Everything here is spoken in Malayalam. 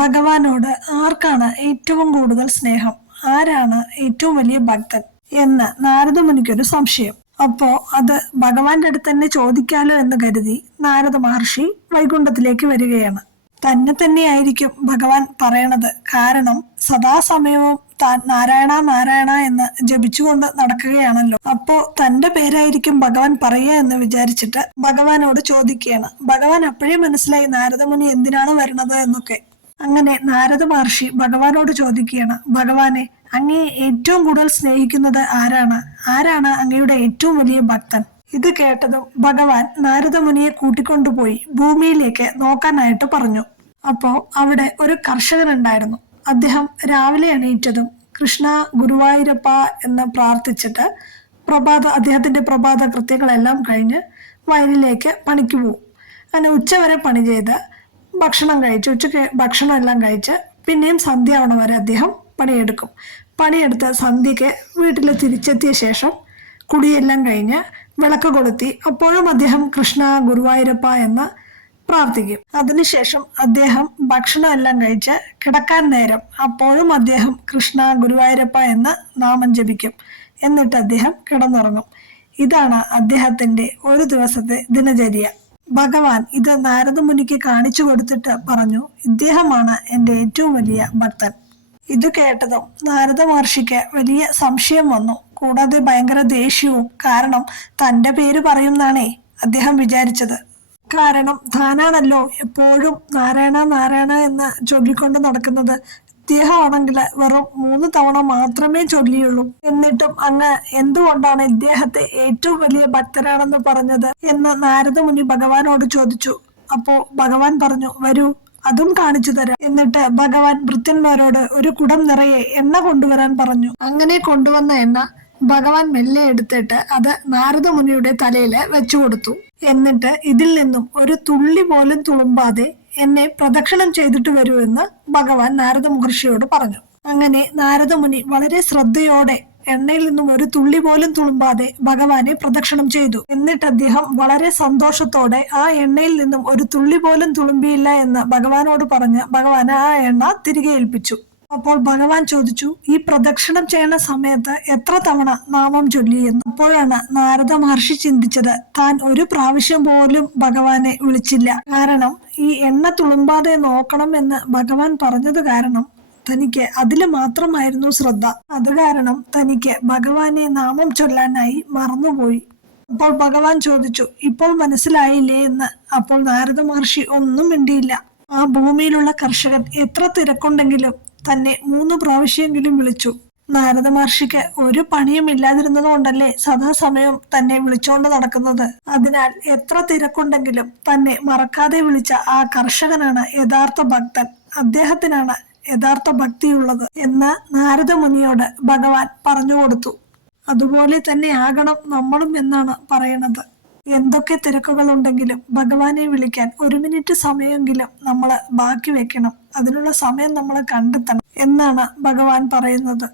ഭഗവാനോട് ആർക്കാണ് ഏറ്റവും കൂടുതൽ സ്നേഹം, ആരാണ് ഏറ്റവും വലിയ ഭക്തൻ എന്ന് നാരദമുനിക്കൊരു സംശയം. അപ്പോ അത് ഭഗവാന്റെ അടുത്ത് തന്നെ ചോദിക്കാലോ എന്ന് കരുതി നാരദ മഹർഷി വൈകുണ്ഠത്തിലേക്ക് വരികയാണ്. തന്നെ തന്നെയായിരിക്കും ഭഗവാൻ പറയണത്. കാരണം സദാസമയവും താൻ നാരായണ നാരായണ എന്ന് ജപിച്ചുകൊണ്ട് നടക്കുകയാണല്ലോ. അപ്പോ തന്റെ പേരായിരിക്കും ഭഗവാൻ പറയുക എന്ന് വിചാരിച്ചിട്ട് ഭഗവാനോട് ചോദിക്കുകയാണ്. ഭഗവാൻ അപ്പോഴേ മനസ്സിലായി നാരദമുനി എന്തിനാണ് വരുന്നത് എന്നൊക്കെ. അങ്ങനെ നാരദ മഹർഷി ഭഗവാനോട് ചോദിക്കുകയാണ്, ഭഗവാനെ, അങ്ങയെ ഏറ്റവും കൂടുതൽ സ്നേഹിക്കുന്നത് ആരാണ്, ആരാണ് അങ്ങയുടെ ഏറ്റവും വലിയ ഭക്തൻ? ഇത് കേട്ടതും ഭഗവാൻ നാരദമുനിയെ കൂട്ടിക്കൊണ്ടുപോയി ഭൂമിയിലേക്ക് നോക്കാനായിട്ട് പറഞ്ഞു. അപ്പോ അവിടെ ഒരു കർഷകൻ ഉണ്ടായിരുന്നു. അദ്ദേഹം രാവിലെ എണീറ്റതും കൃഷ്ണ ഗുരുവായൂരപ്പ എന്ന് പ്രാർത്ഥിച്ചിട്ട് അദ്ദേഹത്തിന്റെ പ്രഭാത കൃത്യങ്ങളെല്ലാം കഴിഞ്ഞ് വയലിലേക്ക് പണിക്ക് പോകും. അങ്ങനെ ഉച്ചവരെ പണി ചെയ്ത് ഭക്ഷണം കഴിച്ച് ഉച്ചയ്ക്ക് ഭക്ഷണം എല്ലാം കഴിച്ച് പിന്നെയും സന്ധ്യാവണ വരെ അദ്ദേഹം പണിയെടുക്കും. പണിയെടുത്ത് സന്ധ്യയ്ക്ക് വീട്ടിൽ തിരിച്ചെത്തിയ ശേഷം കുടിയെല്ലാം കഴിഞ്ഞ് വിളക്ക് കൊളുത്തി അപ്പോഴും അദ്ദേഹം കൃഷ്ണ ഗുരുവായൂരപ്പ എന്ന് പ്രാർത്ഥിക്കും. അതിനുശേഷം അദ്ദേഹം ഭക്ഷണം എല്ലാം കഴിച്ച് കിടക്കാൻ നേരം അപ്പോഴും അദ്ദേഹം കൃഷ്ണ ഗുരുവായൂരപ്പ എന്ന് നാമം ജപിക്കും. എന്നിട്ട് അദ്ദേഹം കിടന്നുറങ്ങും. ഇതാണ് അദ്ദേഹത്തിന്റെ ഒരു ദിവസത്തെ ദിനചര്യ. ഭഗവാൻ ഇത് നാരദമുനിക്ക് കാണിച്ചു കൊടുത്തിട്ട് പറഞ്ഞു, ഇദ്ദേഹമാണ് എൻ്റെ ഏറ്റവും വലിയ ഭക്തൻ. ഇത് കേട്ടതും നാരദ മഹർഷിക്ക് വലിയ സംശയം വന്നു. കൂടാതെ ഭയങ്കര ദേഷ്യവും. കാരണം തന്റെ പേര് പറയുന്നാണേ അദ്ദേഹം വിചാരിച്ചത്. കാരണം താനാണല്ലോ എപ്പോഴും നാരായണ നാരായണ എന്ന് ചൊല്ലിക്കൊണ്ട് നടക്കുന്നത്. ഇദ്ദേഹമാണെങ്കിൽ വെറും 3 തവണ മാത്രമേ ചൊല്ലിയുള്ളൂ. എന്നിട്ടും അങ്ങ് എന്തുകൊണ്ടാണ് ഇദ്ദേഹത്തെ ഏറ്റവും വലിയ ഭക്തരാണെന്ന് പറഞ്ഞത് എന്ന് നാരദമുനി ഭഗവാനോട് ചോദിച്ചു. അപ്പോ ഭഗവാൻ പറഞ്ഞു, വരൂ, അതും കാണിച്ചു തരാം. എന്നിട്ട് ഭഗവാൻ ഭൃത്യന്മാരോട് ഒരു കുടം നിറയെ എണ്ണ കൊണ്ടുവരാൻ പറഞ്ഞു. അങ്ങനെ കൊണ്ടുവന്ന എണ്ണ ഭഗവാൻ മെല്ലെ എടുത്തിട്ട് അത് നാരദമുനിയുടെ തലയിൽ വെച്ചു കൊടുത്തു. എന്നിട്ട് ഇതിൽ നിന്നും ഒരു തുള്ളി പോലും തുളുമ്പാതെ എന്നെ പ്രദക്ഷിണം ചെയ്തിട്ട് വരൂ എന്ന് ഭഗവാൻ നാരദ മഹർഷിയോട് പറഞ്ഞു. അങ്ങനെ നാരദമുനി വളരെ ശ്രദ്ധയോടെ എണ്ണയിൽ നിന്നും ഒരു തുള്ളി പോലും തുളുമ്പാതെ ഭഗവാനെ പ്രദക്ഷിണം ചെയ്തു. എന്നിട്ട് അദ്ദേഹം വളരെ സന്തോഷത്തോടെ ആ എണ്ണയിൽ നിന്നും ഒരു തുള്ളി പോലും തുളുമ്പിയില്ല എന്ന് ഭഗവാനോട് പറഞ്ഞ് ഭഗവാൻ ആ എണ്ണ തിരികെ ഏൽപ്പിച്ചു. അപ്പോൾ ഭഗവാൻ ചോദിച്ചു, ഈ പ്രദക്ഷിണം ചെയ്യുന്ന സമയത്ത് എത്ര തവണ നാമം ചൊല്ലിയെന്ന്. അപ്പോഴാണ് നാരദ മഹർഷി ചിന്തിച്ചത്, താൻ ഒരു പ്രാവശ്യം പോലും ഭഗവാനെ വിളിച്ചില്ല. കാരണം ഈ എണ്ണ തുളുമ്പാതെ നോക്കണം എന്ന് ഭഗവാൻ പറഞ്ഞത് കാരണം തനിക്ക് അതില് മാത്രമായിരുന്നു ശ്രദ്ധ. അത് കാരണം തനിക്ക് ഭഗവാനെ നാമം ചൊല്ലാനായി മറന്നുപോയി. അപ്പോൾ ഭഗവാൻ ചോദിച്ചു, ഇപ്പോൾ മനസ്സിലായില്ലേ എന്ന്. അപ്പോൾ നാരദ മഹർഷി ഒന്നും മിണ്ടിയില്ല. ആ ഭൂമിയിലുള്ള കർഷകൻ എത്ര തിരക്കുണ്ടെങ്കിലും തന്നെ 3 പ്രാവശ്യമെങ്കിലും വിളിച്ചു. നാരദ മഹർഷിക്ക് ഒരു പണിയും ഇല്ലാതിരുന്നത് കൊണ്ടല്ലേ സദാസമയം തന്നെ വിളിച്ചോണ്ട് നടക്കുന്നത്. അതിനാൽ എത്ര തിരക്കുണ്ടെങ്കിലും തന്നെ മറക്കാതെ വിളിച്ച ആ കർഷകനാണ് യഥാർത്ഥ ഭക്തൻ. അദ്ദേഹത്തിനാണ് യഥാർത്ഥ ഭക്തിയുള്ളത് എന്ന് നാരദ മുനിയോട് ഭഗവാൻ പറഞ്ഞു കൊടുത്തു. അതുപോലെ തന്നെ ആകണം നമ്മളും എന്നാണ് പറയണത്. എന്തൊക്കെ തിരക്കുകളുണ്ടെങ്കിലും ഭഗവാനെ വിളിക്കാൻ 1 മിനിറ്റ് സമയമെങ്കിലും നമ്മൾ ബാക്കി വെക്കണം. അതിനുള്ള സമയം നമ്മൾ കണ്ടെത്തണം എന്നാണ് ഭഗവാൻ പറയുന്നത്.